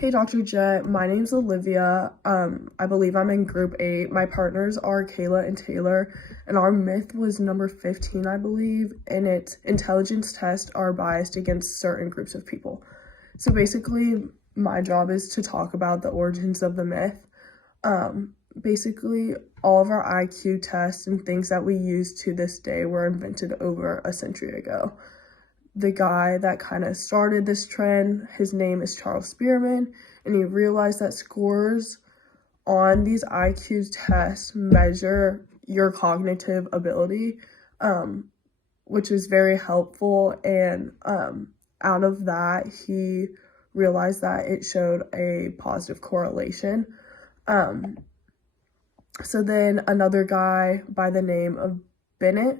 Hey, Dr. Jet, my name's Olivia. I believe I'm in group 8. My partners are Kayla and Taylor, and our myth was number 15, I believe, and its intelligence tests are biased against certain groups of people. So basically, my job is to talk about the origins of the myth. Basically, all of our IQ tests and things that we use to this day were invented over a century ago. The guy that kind of started this trend, his name is Charles Spearman, and he realized that scores on these IQ tests measure your cognitive ability, which is very helpful. And out of that, he realized that it showed a positive correlation. So then another guy by the name of Bennett,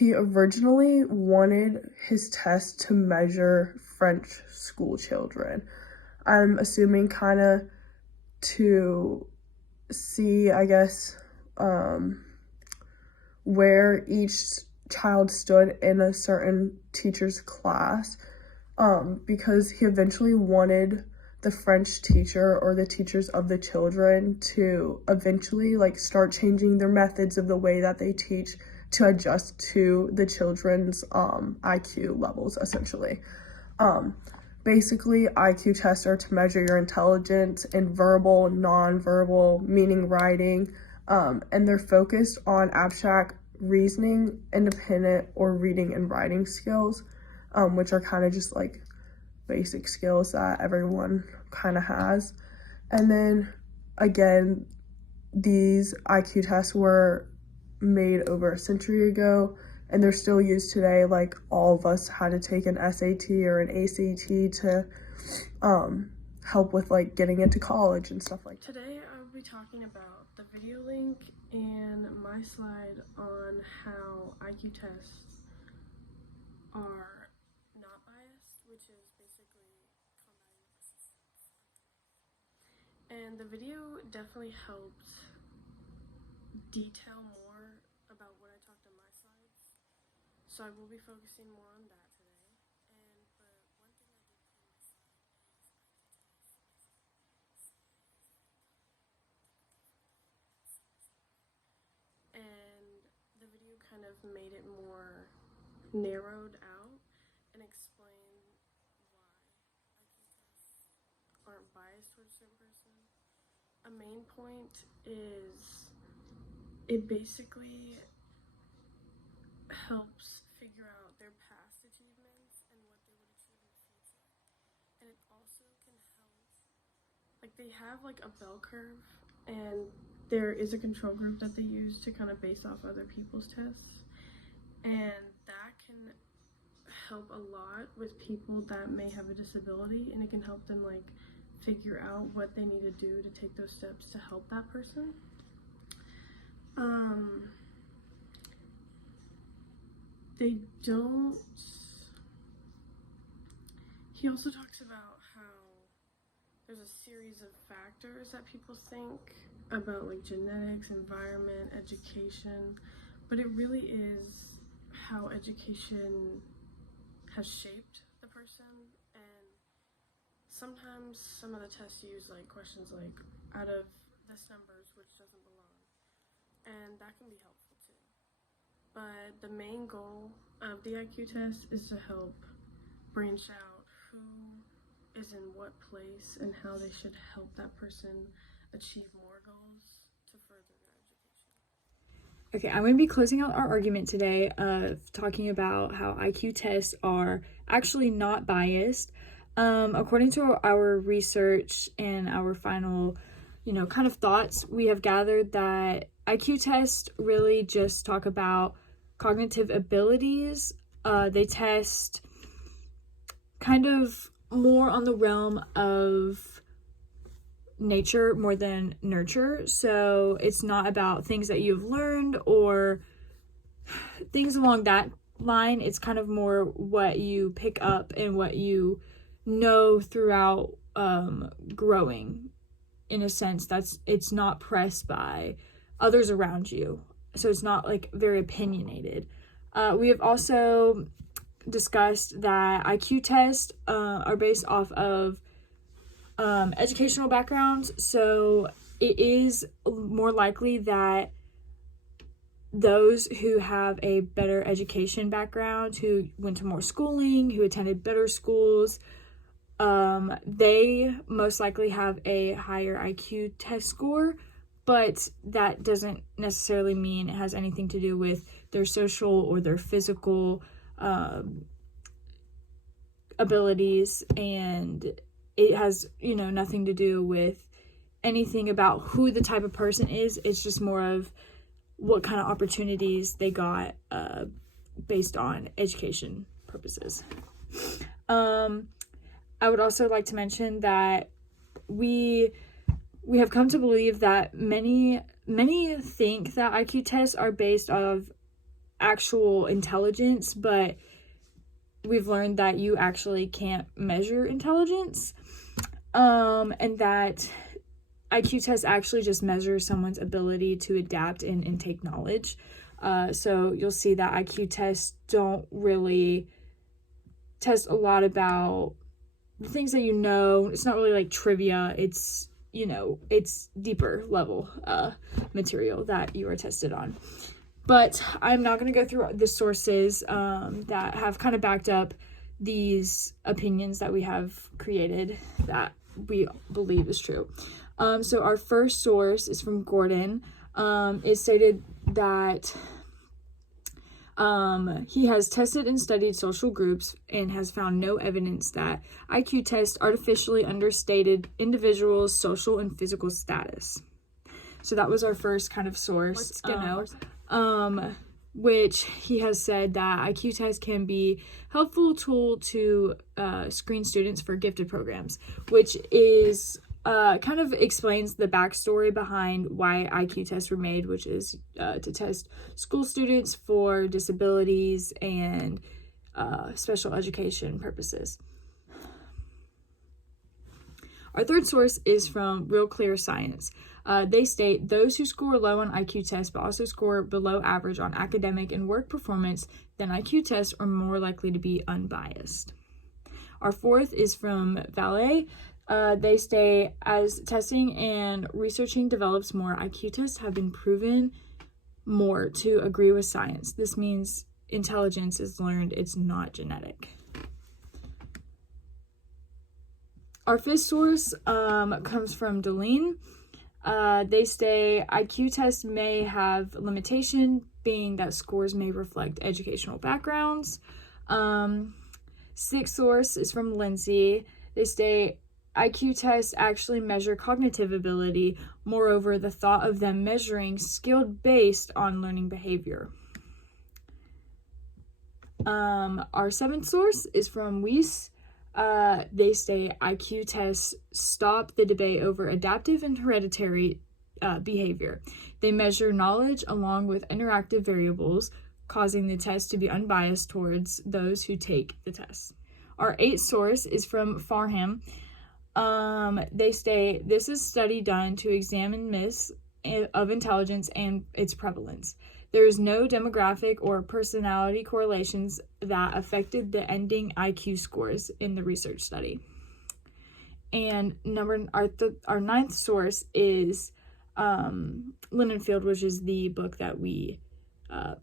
he originally wanted his test to measure French school children. I'm assuming kind of to see, I guess, where each child stood in a certain teacher's class, because he eventually wanted the French teacher or the teachers of the children to eventually start changing their methods of the way that they teach to adjust to the children's IQ levels, essentially. Basically, IQ tests are to measure your intelligence in verbal, non-verbal, meaning writing, and they're focused on abstract reasoning, independent or reading and writing skills, which are kind of just basic skills that everyone kind of has. And then again, these IQ tests were made over a century ago and they're still used today. All of us had to take an SAT or an ACT to help with getting into college and stuff like that. Today I'll be talking about the video link and my slide on how IQ tests are not biased, which is basically combating resistance. And the video definitely helped detail more about what I talked on my slides, so I will be focusing more on that today. But one thing I did put in my slide is and the video kind of made it more narrowed out and explained why IQ tests aren't biased towards a certain person. A main point is it basically helps figure out their past achievements and what they would achieve in the future. And it also can help, they have a bell curve, and there is a control group that they use to kind of base off other people's tests. And that can help a lot with people that may have a disability, and it can help them figure out what they need to do to take those steps to help that person. He also talks about how there's a series of factors that people think about, genetics, environment, education, but it really is how education has shaped the person. And sometimes some of the tests use questions out of this numbers, which doesn't belong, and that can be helpful too. But the main goal of the IQ test is to help branch out who is in what place and how they should help that person achieve more goals to further their education. Okay, I'm going to be closing out our argument today of talking about how IQ tests are actually not biased. According to our research and our final, kind of thoughts, we have gathered that IQ tests really just talk about cognitive abilities. They test kind of more on the realm of nature more than nurture. So it's not about things that you've learned or things along that line. It's kind of more what you pick up and what you know throughout growing, in a sense. It's not pressed by others around you, so it's not very opinionated. We have also discussed that IQ tests are based off of educational backgrounds. So it is more likely that those who have a better education background, who went to more schooling, who attended better schools, they most likely have a higher IQ test score, but that doesn't necessarily mean it has anything to do with their social or their physical abilities, and it has, nothing to do with anything about who the type of person is. It's just more of what kind of opportunities they got based on education purposes. I would also like to mention that we have come to believe that many think that IQ tests are based on actual intelligence, but we've learned that you actually can't measure intelligence, and that IQ tests actually just measure someone's ability to adapt and intake knowledge. So you'll see that IQ tests don't really test a lot about the things that it's not really like trivia. It's, it's deeper level material that you are tested on. But I'm not going to go through the sources that have kind of backed up these opinions that we have created that we believe is true. So our first source is from Gordon. It stated that he has tested and studied social groups and has found no evidence that IQ tests artificially understated individuals' social and physical status. So that was our first kind of source, which he has said that IQ tests can be a helpful tool to screen students for gifted programs, which is kind of explains the backstory behind why IQ tests were made, which is to test school students for disabilities and special education purposes. Our third source is from Real Clear Science. They state those who score low on IQ tests but also score below average on academic and work performance than IQ tests are more likely to be unbiased. Our fourth is from Valet. They state as testing and researching develops more, IQ tests have been proven more to agree with science. This means intelligence is learned, it's not genetic. Our fifth source comes from Deline. They say IQ tests may have limitation, being that scores may reflect educational backgrounds. Sixth source is from Lindsay. They say IQ tests actually measure cognitive ability. Moreover, the thought of them measuring skilled based on learning behavior. Our seventh source is from Weiss. They say IQ tests stop the debate over adaptive and hereditary behavior. They measure knowledge along with interactive variables, causing the test to be unbiased towards those who take the test. Our eighth source is from Farham. They say this is a study done to examine myths of intelligence and its prevalence. There is no demographic or personality correlations that affected the ending IQ scores in the research study. And our ninth source is Linenfeld, which is the book that we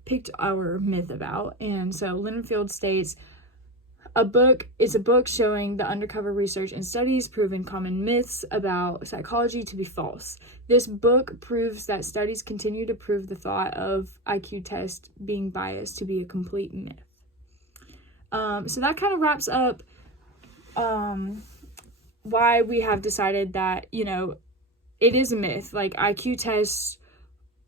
picked our myth about. And so Linenfeld states, it's a book showing the undercover research and studies proven common myths about psychology to be false. This book proves that studies continue to prove the thought of IQ test being biased to be a complete myth. So that kind of wraps up why we have decided that, it is a myth. Like, IQ tests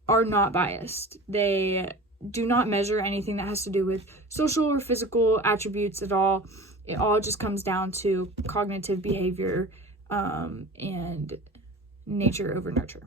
are not biased. They do not measure anything that has to do with social or physical attributes at all. It all just comes down to cognitive behavior and nature over nurture.